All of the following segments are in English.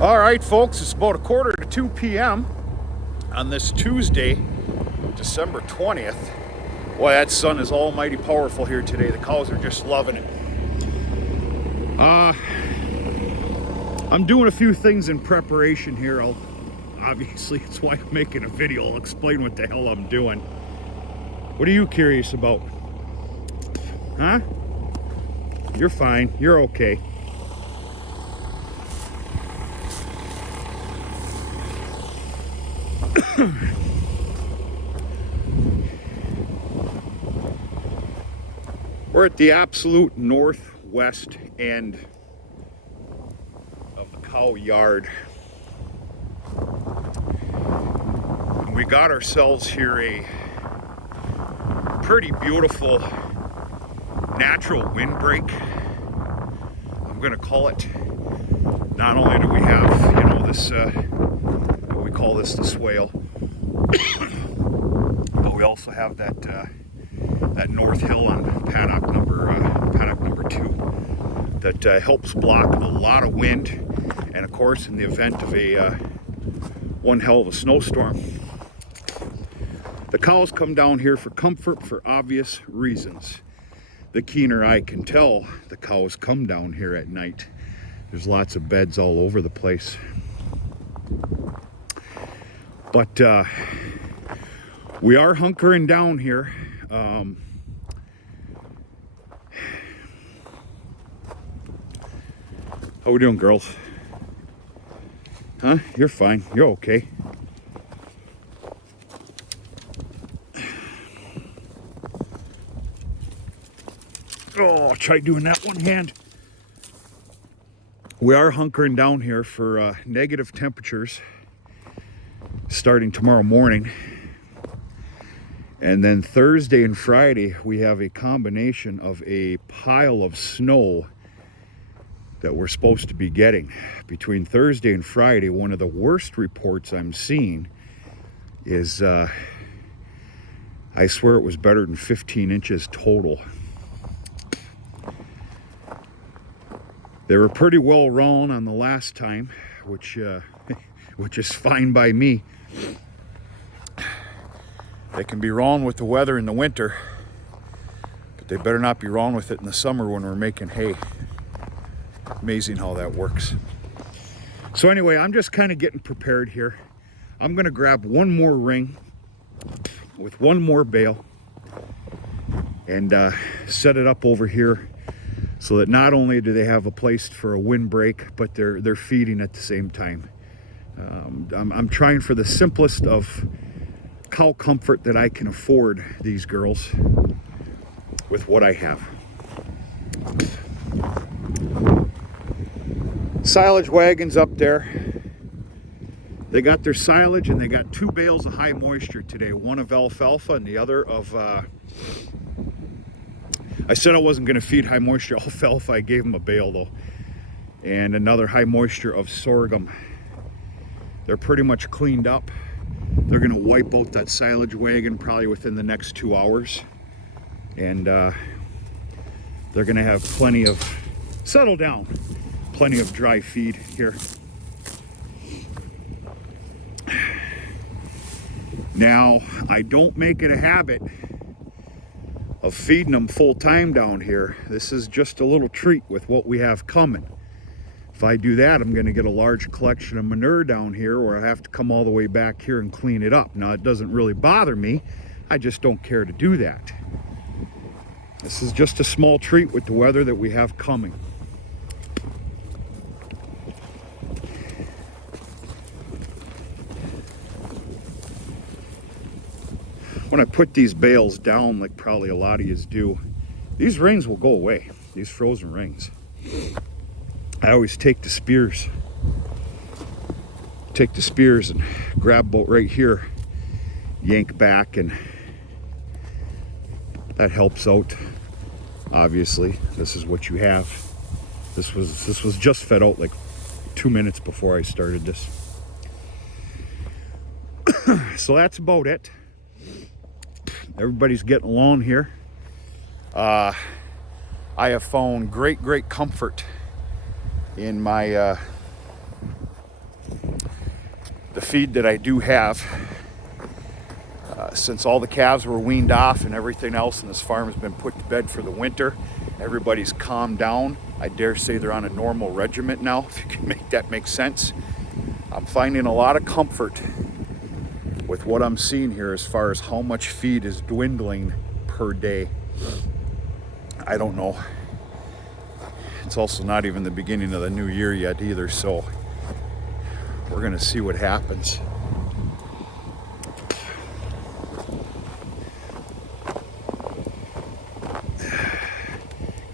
All right, folks, it's about 1:45 p.m. on this Tuesday, December 20th. Boy, that sun is almighty powerful here today. The cows are just loving it. I'm doing a few things in preparation here. Obviously, it's why I'm making a video. I'll explain what the hell I'm doing. What are you curious about? Huh? You're fine. You're okay. We're at the absolute northwest end of the cow yard. And we got ourselves here a pretty beautiful natural windbreak, I'm gonna call it. Not only do we have, this, what we call this the swale, but we also have that north hill on paddock number 2 that helps block a lot of wind, and of course in the event of a one hell of a snowstorm. The cows come down here for comfort for obvious reasons. The keener eye can tell, the cows come down here at night. There's lots of beds all over the place. But we are hunkering down here. How we doing, girls? Huh? You're fine. You're okay. Oh, try doing that one hand. We are hunkering down here for negative temperatures starting tomorrow morning. And then Thursday and Friday, we have a combination of a pile of snow that we're supposed to be getting. Between Thursday and Friday, one of the worst reports I'm seeing is, I swear it was better than 15 inches total. They were pretty well wrong on the last time, which is fine by me. They can be wrong with the weather in the winter, but they better not be wrong with it in the summer when we're making hay. Amazing how that works. So anyway, I'm just kind of getting prepared here. I'm gonna grab one more ring with one more bale and set it up over here, so that not only do they have a place for a windbreak, but they're feeding at the same time. I'm trying for the simplest of cow comfort that I can afford these girls with what I have. Silage wagons up there. They got their silage and they got 2 bales of high moisture today. One of alfalfa and the other of I said I wasn't going to feed high moisture alfalfa. I gave them a bale though. And another high moisture of sorghum. They're pretty much cleaned up. They're going to wipe out that silage wagon probably within the next 2 hours. And they're going to have plenty of, settle down, plenty of dry feed here. Now, I don't make it a habit of feeding them full time down here. This is just a little treat with what we have coming. If I do that, I'm going to get a large collection of manure down here, or I have to come all the way back here and clean it up. Now, it doesn't really bother me. I just don't care to do that. This is just a small treat with the weather that we have coming. When I put these bales down, like probably a lot of yous do, these rings will go away, these frozen rings. I always take the spears and grab bolt right here, yank back, and that helps out. Obviously, this is what you have. This was just fed out like 2 minutes before I started this. So that's about it. Everybody's getting along here. I have found great comfort in my the feed that I do have. Since all the calves were weaned off and everything else, and this farm has been put to bed for the winter, everybody's calmed down. I dare say they're on a normal regiment now, if you can make that make sense. I'm finding a lot of comfort with what I'm seeing here as far as how much feed is dwindling per day. I don't know. It's also not even the beginning of the new year yet either, so we're gonna see what happens.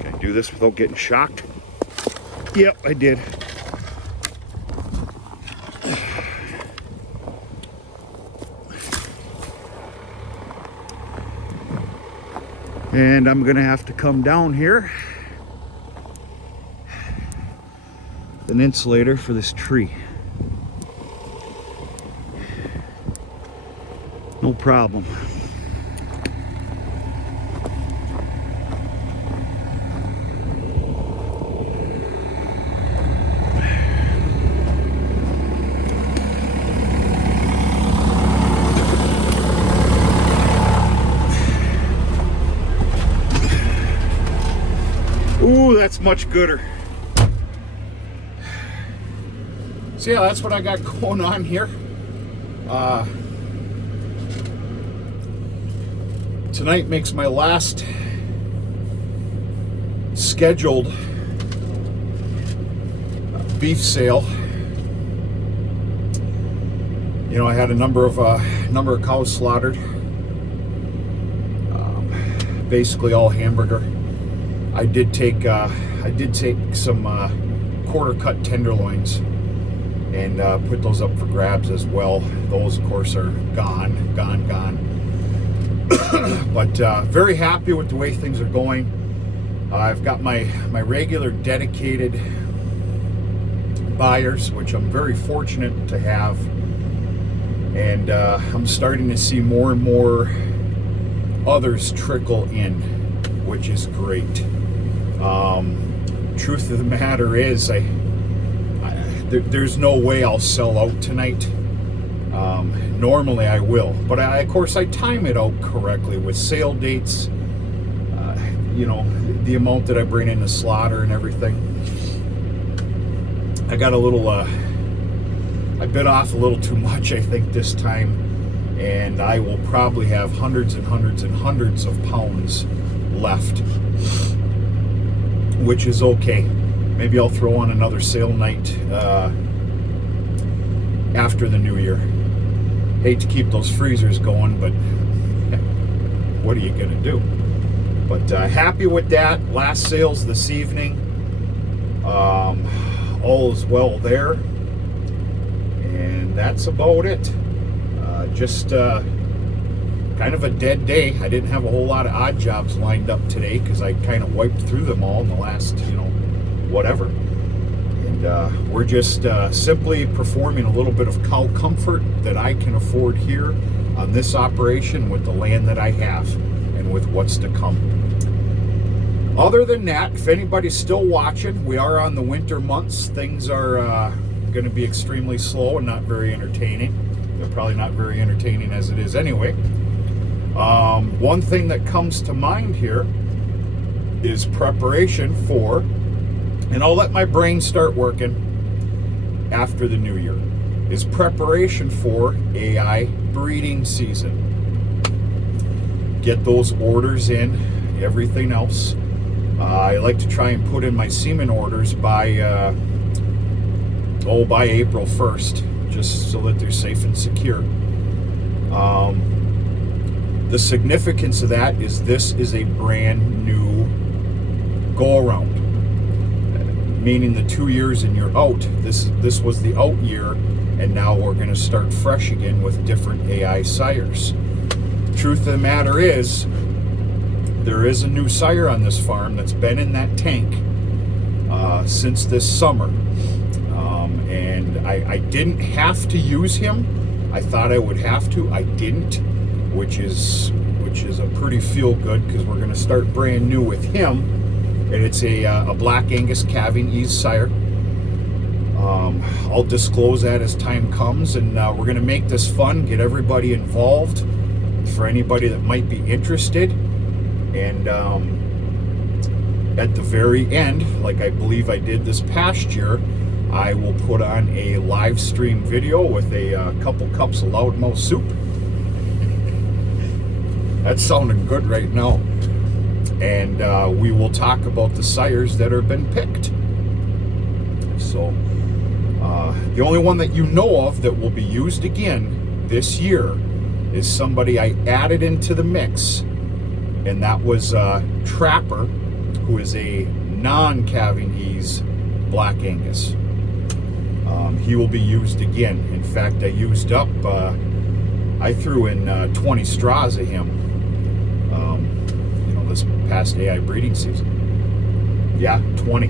Can I do this without getting shocked? Yep, I did. And I'm gonna have to come down here, an insulator for this tree. No problem. Ooh, that's much gooder. So yeah, that's what I got going on here. Tonight makes my last scheduled beef sale. You know, I had a number of cows slaughtered, basically all hamburger. I did take some quarter cut tenderloins and put those up for grabs as well. Those, of course, are gone. But very happy with the way things are going. I've got my regular dedicated buyers, which I'm very fortunate to have, and I'm starting to see more and more others trickle in, which is great. Truth of the matter is, there's no way I'll sell out tonight. Normally I will, but of course I time it out correctly with sale dates, you know, the amount that I bring in to slaughter and everything. I got a little, I bit off a little too much, I think, this time, and I will probably have hundreds and hundreds and hundreds of pounds left, which is okay. Maybe I'll throw on another sale night after the new year. Hate to keep those freezers going, but what are you gonna do? But happy with that. Last sales this evening. All is well there, and that's about it. Just kind of a dead day. I didn't have a whole lot of odd jobs lined up today because I kind of wiped through them all in the last, whatever. And we're just simply performing a little bit of cow comfort that I can afford here on this operation with the land that I have and with what's to come. Other than that, if anybody's still watching, we are on the winter months. Things are going to be extremely slow and not very entertaining. They're probably not very entertaining as it is anyway. One thing that comes to mind here is preparation for, and I'll let my brain start working after the new year, is preparation for AI breeding season. Get those orders in, everything else. I like to try and put in my semen orders by April 1st, just so that they're safe and secure. The significance of that is this is a brand new go-around, meaning the 2 years and you're out. This was the out year, and now we're going to start fresh again with different AI sires. Truth of the matter is, there is a new sire on this farm that's been in that tank since this summer. And I didn't have to use him. I thought I would have to. I didn't, which is a pretty feel good, because we're going to start brand new with him. And it's a Black Angus calving ease sire. I'll disclose that as time comes, and we're going to make this fun, get everybody involved, for anybody that might be interested. And at the very end, like I believe I did this past year, I will put on a live stream video with a couple cups of loudmouth soup. That's sounding good right now. And we will talk about the sires that have been picked. So the only one that you know of that will be used again this year is somebody I added into the mix, and that was Trapper, who is a non-calving ease Black Angus. He will be used again. In fact, I used up, I threw in 20 straws of him, this past AI breeding season. Yeah, 20.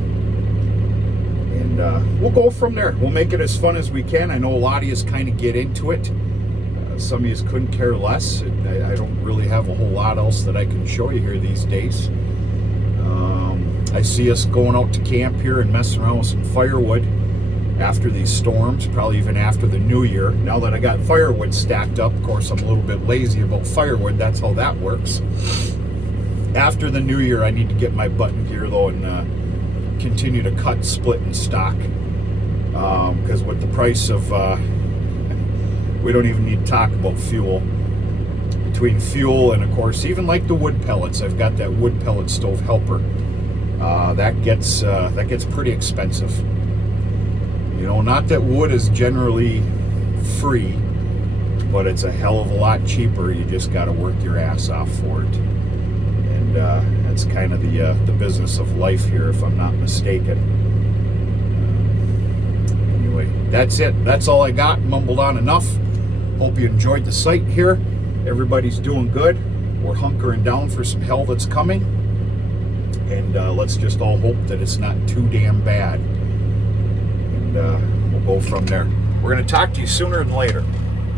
And we'll go from there. We'll make it as fun as we can. I know a lot of you kind of get into it. Some of you couldn't care less. I don't really have a whole lot else that I can show you here these days. I see us going out to camp here and messing around with some firewood after these storms, probably even after the new year. Now that I got firewood stacked up, of course I'm a little bit lazy about firewood. That's how that works. After the new year, I need to get my butt in gear though and continue to cut, split, and stock. Because with the price of, we don't even need to talk about fuel. Between fuel and, of course, even like the wood pellets, I've got that wood pellet stove helper. That gets pretty expensive. You know, not that wood is generally free, but it's a hell of a lot cheaper. You just got to work your ass off for it. And that's kind of the business of life here, if I'm not mistaken. Anyway, that's it. That's all I got. Mumbled on enough. Hope you enjoyed the site here. Everybody's doing good. We're hunkering down for some hell that's coming. And let's just all hope that it's not too damn bad. And we'll go from there. We're going to talk to you sooner than later.